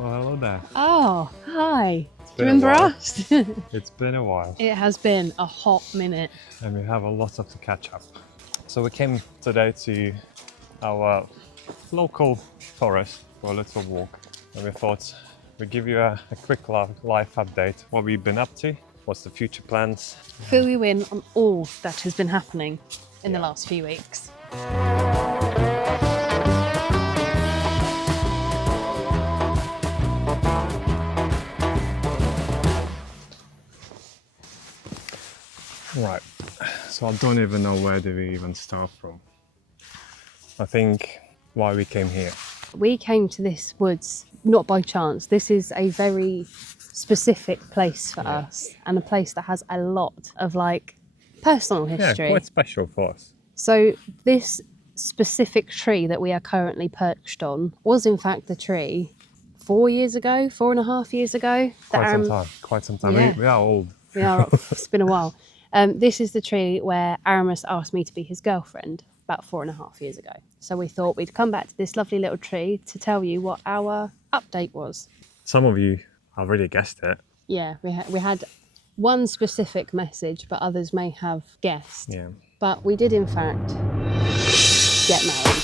Well, hello there. Oh, hi. Do you been a remember while. us? It's been a while It has been a hot minute. and we have a lot of to catch up. So we came today to our local forest for a little walk, and we thought we'd give you a quick life update. What we've been up to, what's the future plans. Fill you in on all that has been happening in the Yeah. last few weeks. Right, so I don't even know where do we even start from. I think why we came here. We came to this woods not by chance. This is a very specific place for us, and a place that has a lot of personal history. Yeah, quite special for us. So this specific tree that we are currently perched on was in fact the tree 4.5 years ago. Quite some time. Yeah. We are old. We are, it's been a while. This is the tree where Aramis asked me to be his girlfriend about 4.5 years ago. So we thought we'd come back to this lovely little tree to tell you what our update was. Some of you have already guessed it. Yeah, we had one specific message, but others may have guessed. Yeah. But we did in fact get married.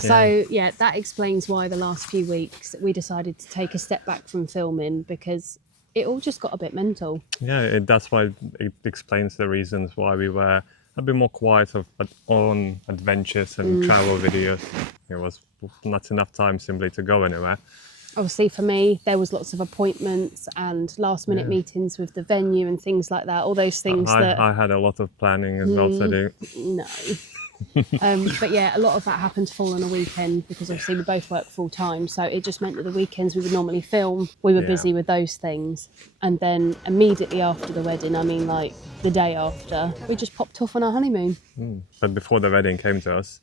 So yeah, that explains why the last few weeks we decided to take a step back from filming, because it all just got a bit mental. Yeah, that's why it explains the reasons why we were a bit more quiet on adventures and travel videos. It was not enough time simply to go anywhere. Obviously for me, there was lots of appointments and last minute meetings with the venue and things like that. All those things I had a lot of planning as well to do. No. But yeah, a lot of that happened to fall on a weekend because obviously we both work full time. So it just meant that the weekends we would normally film, we were busy with those things. And then immediately after the wedding, I mean like the day after, we just popped off on our honeymoon. But before the wedding came to us,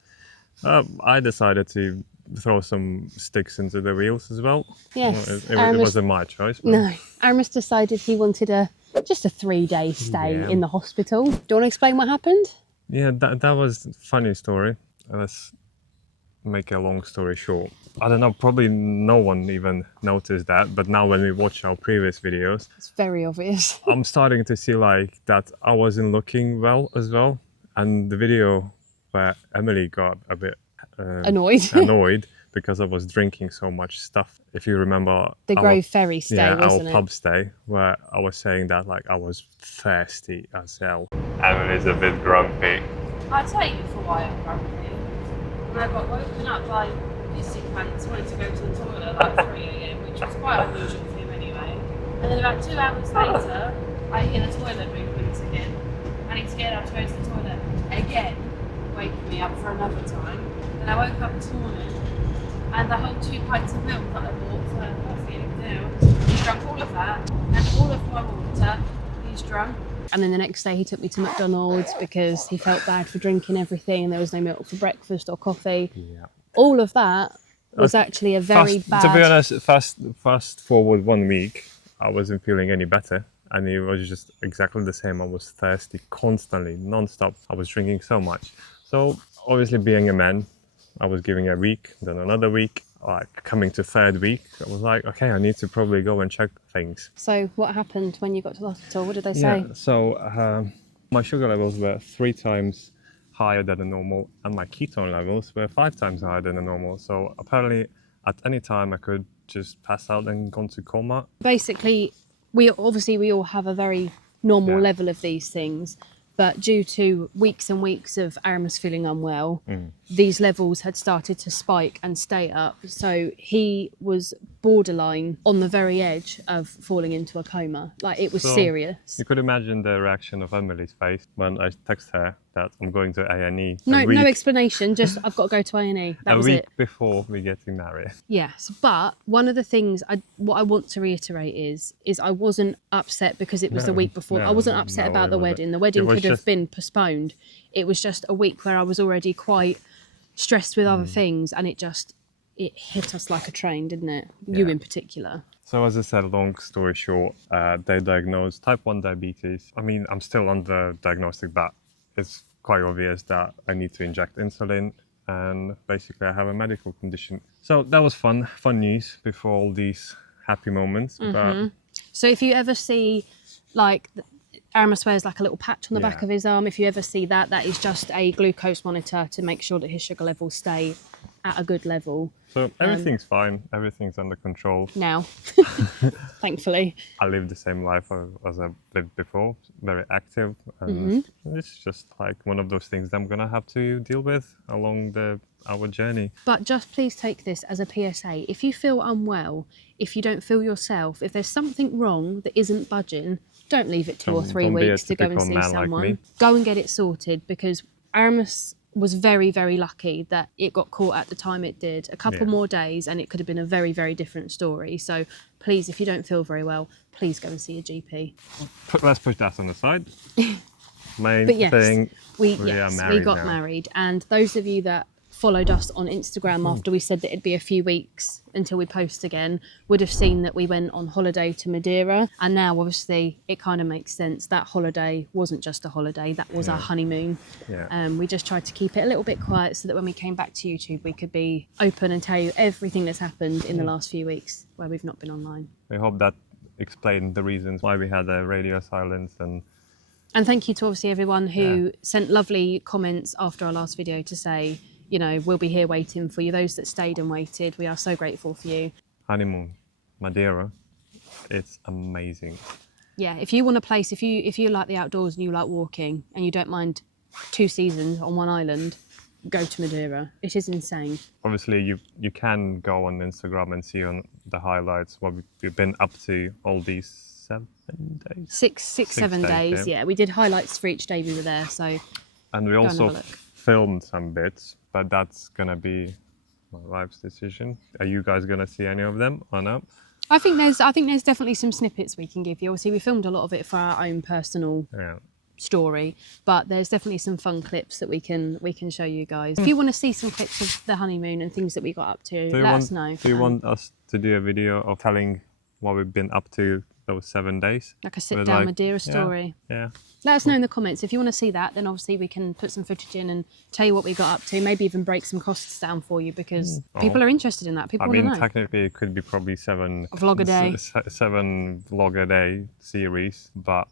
I decided to throw some sticks into the wheels as well. Yes. It wasn't my choice. But... No, Aramis decided he wanted just a 3-day stay in the hospital. Do you want to explain what happened? Yeah, that was a funny story. Let's make a long story short. I don't know, probably no one even noticed that, but now when we watch our previous videos, It's very obvious. I'm starting to see that I wasn't looking well as well. And the video where Emily got a bit annoyed because I was drinking so much stuff. If you remember The Grove Ferry stay, wasn't our it? pub stay, where I was saying that I was thirsty as hell. Emily's a bit grumpy. I'll tell you for why I'm grumpy. When I got woken up by pissing pants, wanting to go to the toilet at like 3 a.m, which was quite unusual for him anyway. And then about 2 hours later, I hear the toilet movements again. And he's getting up to go to the toilet again, waking me up for another time. Then I woke up this morning, and the whole 2 pints of milk that I bought for Flossie and Dale, he's drunk all of that, and all of my water, he's drunk. And then the next day he took me to McDonald's because he felt bad for drinking everything and there was no milk for breakfast or coffee. Yeah. All of that was actually a very bad... To be honest, fast forward 1 week, I wasn't feeling any better. And it was just exactly the same. I was thirsty constantly, non-stop. I was drinking so much. So obviously being a man, I was giving a week, then another week. Coming to 3rd week, I was like, okay, I need to probably go and check things. So what happened when you got to the hospital? What did they say? Yeah, so my sugar levels were 3 times higher than the normal, and my ketone levels were 5 times higher than the normal. So apparently at any time I could just pass out and go into coma. Basically, we all have a very normal level of these things, but due to weeks and weeks of Aramis feeling unwell, these levels had started to spike and stay up. So he was borderline on the very edge of falling into a coma. It was serious. You could imagine the reaction of Emily's face when I text her that I'm going to A&E. No explanation, just I've got to go to A&E. That was it. A week before we getting married. Yes, but one of the things what I want to reiterate is I wasn't upset because it was the week before. I wasn't upset about the wedding. The wedding could have been postponed. It was just a week where I was already quite stressed with other things, and it hit us like a train, didn't it? You in particular. So as I said, long story short, they diagnosed type 1 diabetes. I mean, I'm still on the diagnostic, but it's quite obvious that I need to inject insulin and basically I have a medical condition. So that was fun news before all these happy moments. But So if you ever see, like, Aramis wears like a little patch on the back Yeah. of his arm. If you ever see that, that is just a glucose monitor to make sure that his sugar levels stay at a good level. so everything's fine, everything's under control. Now, thankfully. I live the same life as I lived before, very active, and it's just like one of those things that I'm gonna have to deal with along our journey. But just please take this as a PSA. If you feel unwell, if you don't feel yourself, if there's something wrong that isn't budging, don't leave it 2 or 3 Don't be a weeks to go and typical see man like someone. me. Go and get it sorted, because Aramis was very, very lucky that it got caught at the time it did. A couple Yeah. more days and it could have been a very, very different story. So please, if you don't feel very well, please go and see a GP. Let's push that on the side. Main But yes, thing, we are married got now. married. And those of you that followed us on Instagram after we said that it'd be a few weeks until we post again would have seen that we went on holiday to Madeira, and now obviously it kind of makes sense. That holiday wasn't just a holiday, that was our honeymoon. We just tried to keep it a little bit quiet so that when we came back to YouTube we could be open and tell you everything that's happened in the last few weeks where we've not been online. We hope that explained the reasons why we had a radio silence. And thank you to obviously everyone who sent lovely comments after our last video to say, you know, we'll be here waiting for you. Those that stayed and waited, we are so grateful for you. Honeymoon, Madeira, it's amazing. Yeah, if you want a place, if you like the outdoors and you like walking and you don't mind 2 seasons on one island, go to Madeira. It is insane. Obviously, you can go on Instagram and see on the highlights what we've been up to all these 7 days. Six, 7 days. Yeah, we did highlights for each day we were there. So And we and also have a look. filmed some bits, but that's gonna be my wife's decision. Are you guys gonna see any of them or not? I think there's definitely some snippets we can give you. Obviously, we filmed a lot of it for our own personal Yeah. story, but there's definitely some fun clips that we can show you guys. If you want to see some clips of the honeymoon and things that we got up to, let us know. Do you want us to do a video of telling what we've been up to those 7 days? like a sit With, down like- Madeira story? Yeah. Let us know in the comments if you want to see that. Then obviously we can put some footage in and tell you what we got up to. Maybe even break some costs down for you, because people are interested in that. People I want to mean, know. technically it could be probably 7 A vlog a day. 7 vlog a day series, but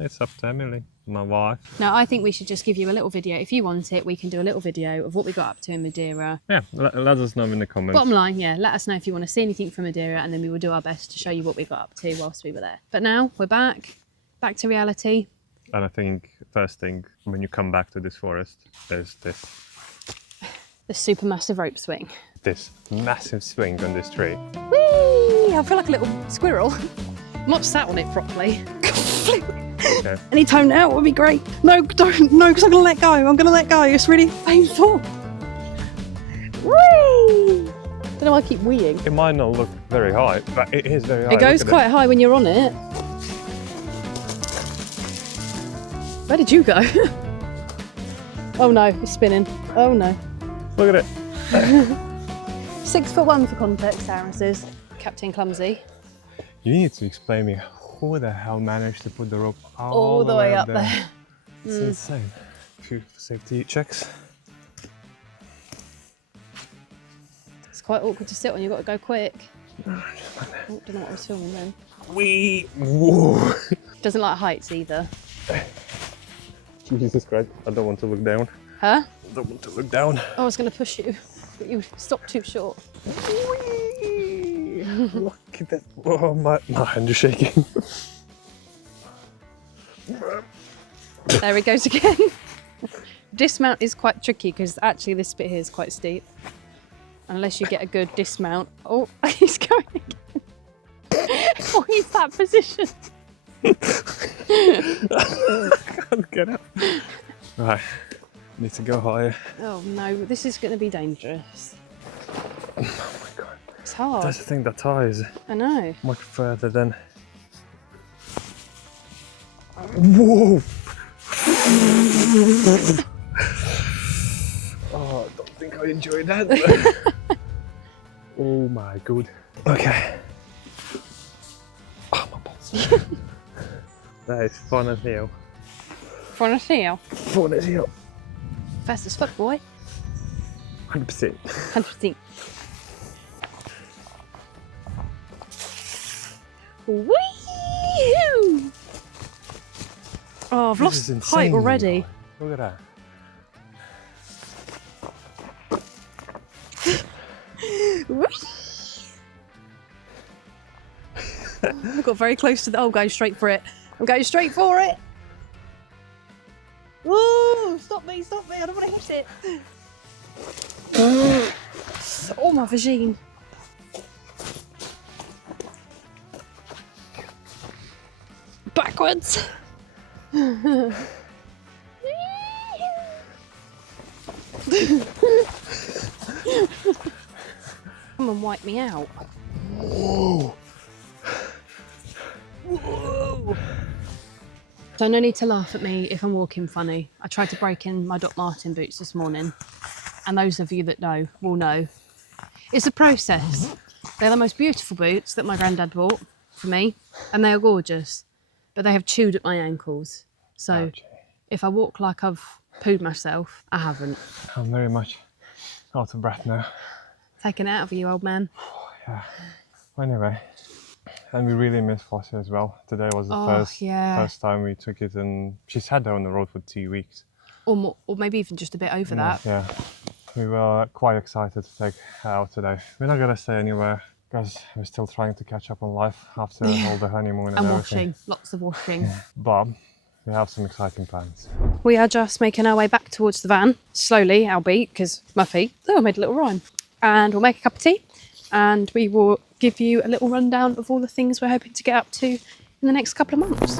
it's up to Emily, my wife. No, I think we should just give you a little video. If you want it, we can do a little video of what we got up to in Madeira. Yeah, let us know in the comments. Bottom line, yeah, let us know if you want to see anything from Madeira, and then we will do our best to show you what we got up to whilst we were there. But now we're back to reality. And I think first thing, when you come back to this forest, there's this The supermassive rope swing. massive swing on this tree. Whee! I feel like a little squirrel. I'm not sat on it properly. Okay. Any time now would be great. No, don't. No, because I'm going to let go. I'm going to let go. It's really painful. Whee! Don't know why I keep weeing. It might not look very high, but it is very high. It goes Look at quite high when you're on it. Where did you go? Oh no, it's spinning. Oh no. Look at it. 6'1" for context, Aaron says. Captain Clumsy. You need to explain me who the hell managed to put the rope All the way up there. It's insane. A few safety checks. It's quite awkward to sit on, you've got to go quick. Oh, don't know what I was filming then. Whoa. Doesn't like heights either. Jesus Christ, I don't want to look down. Huh? I don't want to look down. I was going to push you, but you stopped too short. Look at that. Oh, my hand is shaking. There he goes again. Dismount is quite tricky because actually this bit here is quite steep. Unless you get a good dismount. Oh, he's going again. Oh, he's that position. Can't get up. Right, need to go higher. Oh no, this is going to be dangerous. Oh my god. It's hard. That's the thing that ties I know. much further than. Whoa! Oh, I don't think I enjoyed that. Oh my god. Okay. Oh, my balls. That is fun as hell. Front of heel. Fun as hell. Fast as fuck, boy. 100%. 100%. Wee! Oh, I've lost height already. Look at that. I got very close to the. Oh, I'm going straight for it. I'm going straight for it. Ooh, stop me, I don't want to hit it. Oh, my vagine. Backwards. Come and wipe me out. Whoa. Whoa. So no need to laugh at me if I'm walking funny. I tried to break in my Doc Marten boots this morning, and those of you that know will know. It's a process. They're the most beautiful boots that my granddad bought for me, and they are gorgeous, but they have chewed at my ankles. So Ouchie. if I walk like I've pooed myself, I haven't. I'm very much out of breath now. Taken it out of you, old man. Yeah. Anyway, and we really miss Flossie as well. Today was the first time we took it, and she's had her on the road for 2 weeks. Or more, or maybe even just a bit over that. Yeah. We were quite excited to take her out today. We're not gonna stay anywhere because we're still trying to catch up on life after all the honeymoon and everything. Washing, lots of washing. But we have some exciting plans. We are just making our way back towards the van, slowly, albeit, because my feet, I made a little rhyme. And we'll make a cup of tea, and we will give you a little rundown of all the things we're hoping to get up to in the next couple of months.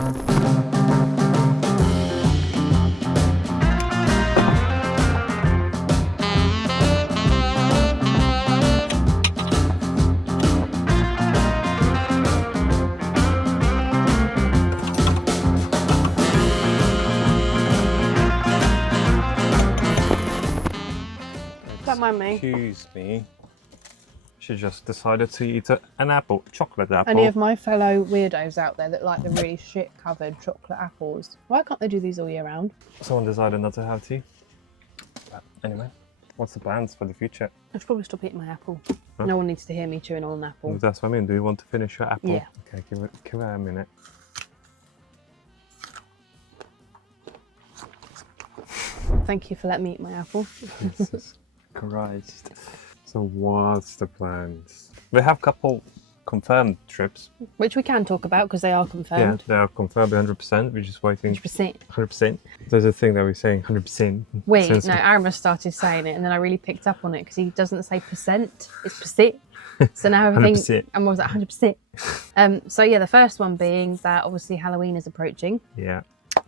Don't mind me. Excuse me. She just decided to eat an apple, chocolate apple. Any of my fellow weirdos out there that like the really shit covered chocolate apples, why can't they do these all year round? Someone decided not to have tea. But anyway, what's the plans for the future? I should probably stop eating my apple. Huh? No one needs to hear me chewing on an apple. That's what I mean. Do you want to finish your apple? Yeah. Okay, give it a minute. Thank you for letting me eat my apple. Jesus Christ. So what's the plans? We have a couple confirmed trips. Which we can talk about because they are confirmed. Yeah, they are confirmed 100%. We're just waiting. 100%. 100%. There's a thing that we're saying 100%. Wait, Since no, Aramis started saying it and then I really picked up on it because he doesn't say percent, it's percent. So now everything, 100%. and what was that, 100%? So yeah, the first one being that obviously Halloween is approaching. Yeah.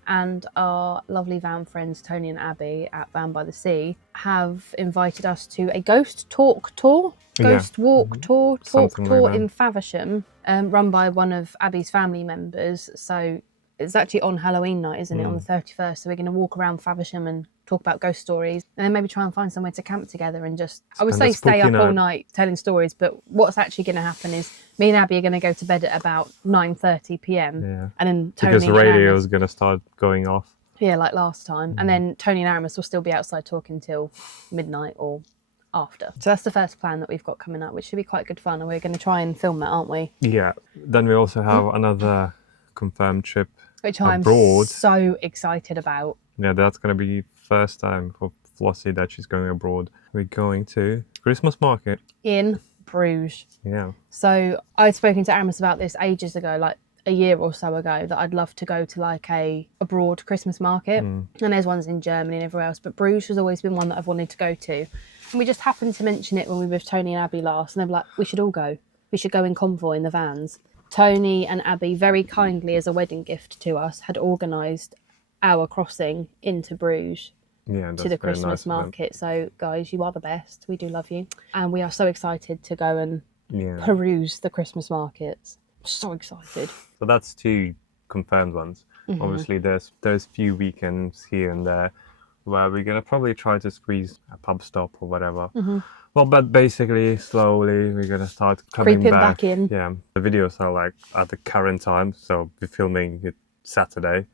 And our lovely van friends Tony and Abby at Van by the Sea have invited us to a ghost talk tour, ghost walk tour, talk Something tour like that. in Faversham, run by one of Abby's family members. So it's actually on Halloween night, isn't it, on the 31st? So we're going to walk around Faversham and talk about ghost stories, and then maybe try and find somewhere to camp together and just, I would say stay up all night telling stories, but what's actually going to happen is me and Abby are going to go to bed at about 9:30 p.m. Yeah. and then Tony Because the and radio Aramis, is going to start going off. yeah, like last time, and then Tony and Aramis will still be outside talking till midnight or after. So that's the first plan that we've got coming up, which should be quite good fun, and we're going to try and film that, aren't we? Yeah. Then we also have another confirmed trip Which I'm abroad. so excited about. Yeah, that's going to be first time for Flossie that she's going abroad. We're going to Christmas market. In Bruges. Yeah. So I'd spoken to Aramis about this ages ago, like a year or so ago, that I'd love to go to like a abroad Christmas market. And there's ones in Germany and everywhere else, but Bruges has always been one that I've wanted to go to. And we just happened to mention it when we were with Tony and Abby last, and they were like, we should all go. We should go in convoy in the vans. Tony and Abby very kindly, as a wedding gift to us, had organised our crossing into Bruges Yeah, that's to the very Christmas nice of them. market. So guys, you are the best. We do love you. And we are so excited to go and Yeah. peruse the Christmas markets. So excited. So that's two confirmed ones. Obviously, there's few weekends here and there where we're gonna probably try to squeeze a pub stop or whatever. Well, but basically, slowly we're gonna start coming Creeping back in. Yeah, the videos are like at the current time, so we're filming it Saturday.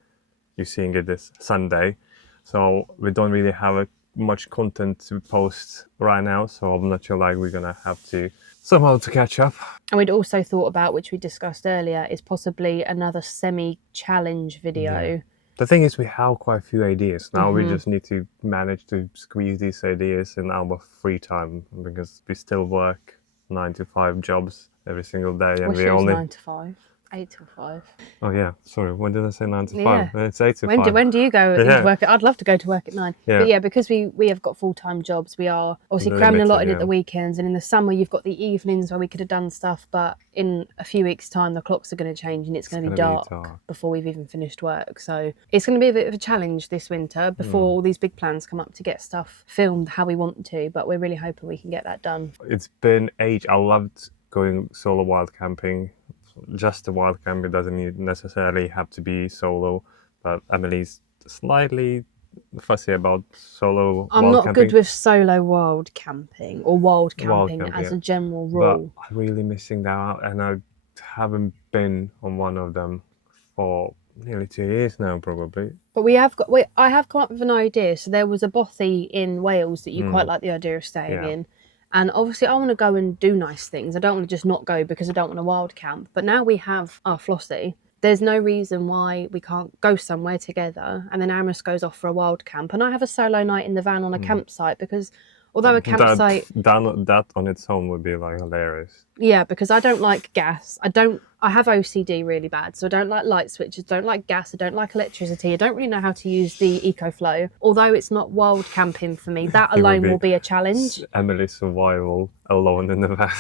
You're seeing it this Sunday, so we don't really have a much content to post right now, so I'm not sure like we're gonna have to somehow to catch up. And we'd also thought about, which we discussed earlier, is possibly another semi-challenge video. Yeah. The thing is, we have quite a few ideas. Now we just need to manage to squeeze these ideas in our free time, because we still work 9 to 5 jobs every single day, and Wish we it was only 9 to 5, 8 till 5. Oh yeah, sorry. When did I say 9 to 5? Yeah. It's 8 to 5. When do you go Yeah. into work? I'd love to go to work at 9. Yeah. But yeah, because we have got full-time jobs, we are obviously cramming a lot in Limited, at the weekends, and in the summer you've got the evenings where we could have done stuff, but in a few weeks' time the clocks are going to change and it's going to be gonna be dark before we've even finished work. So it's going to be a bit of a challenge this winter before all these big plans come up to get stuff filmed how we want to, but we're really hoping we can get that done. It's been age. I loved going solo wild camping. Just the wild camping doesn't necessarily have to be solo, but Emily's slightly fussy about solo I'm wild not camping. good with solo wild camping or wild camping camping, as yeah. a general But rule. I'm really missing that out, and I haven't been on one of them for nearly 2 years now, probably. But I have come up with an idea. So there was a bothy in Wales that you quite like the idea of staying Yeah. in. And obviously I want to go and do nice things. I don't want to just not go because I don't want a wild camp. But now we have our Flossie. There's no reason why we can't go somewhere together. And then Amos goes off for a wild camp. And I have a solo night in the van on a campsite, because although a campsite... That on its own would be like hilarious. Yeah, because I don't like gas. I have OCD really bad, so I don't like light switches, don't like gas, I don't like electricity. I don't really know how to use the EcoFlow. Although it's not wild camping for me, that alone will be a challenge. Emily's survival alone in the van.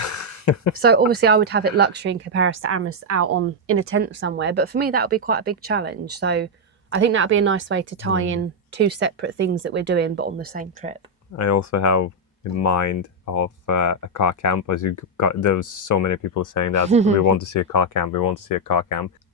So obviously I would have it luxury in comparison to Amos out in a tent somewhere, but for me that would be quite a big challenge. So I think that would be a nice way to tie in two separate things that we're doing but on the same trip. I also have in mind of a car camp, as there was so many people saying that we want to see a car camp,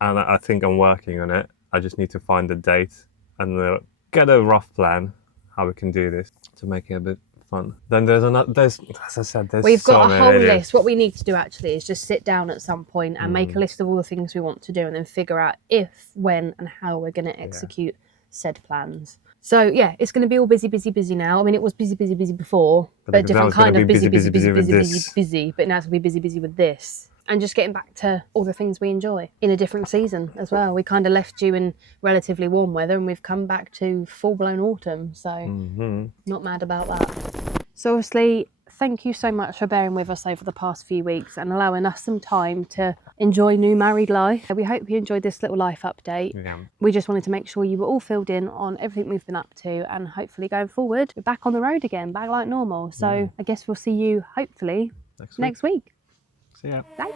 and I think I'm working on it. I just need to find the date and get a rough plan how we can do this to make it a bit fun. Then there's as I said, We've so got a many whole ideas. list. What we need to do actually is just sit down at some point and make a list of all the things we want to do, and then figure out if, when and how we're going to execute said plans. So yeah, it's going to be all busy now. I mean, it was busy before, but different kind of busy, but now it's going to be busy with this. And just getting back to all the things we enjoy in a different season as well. We kind of left you in relatively warm weather and we've come back to full-blown autumn, so not mad about that. So obviously, thank you so much for bearing with us over the past few weeks and allowing us some time to enjoy new married life. We hope you enjoyed this little life update. Yeah. We just wanted to make sure you were all filled in on everything we've been up to, and hopefully going forward, we're back on the road again, back like normal. So I guess we'll see you hopefully next week. See ya. Bye.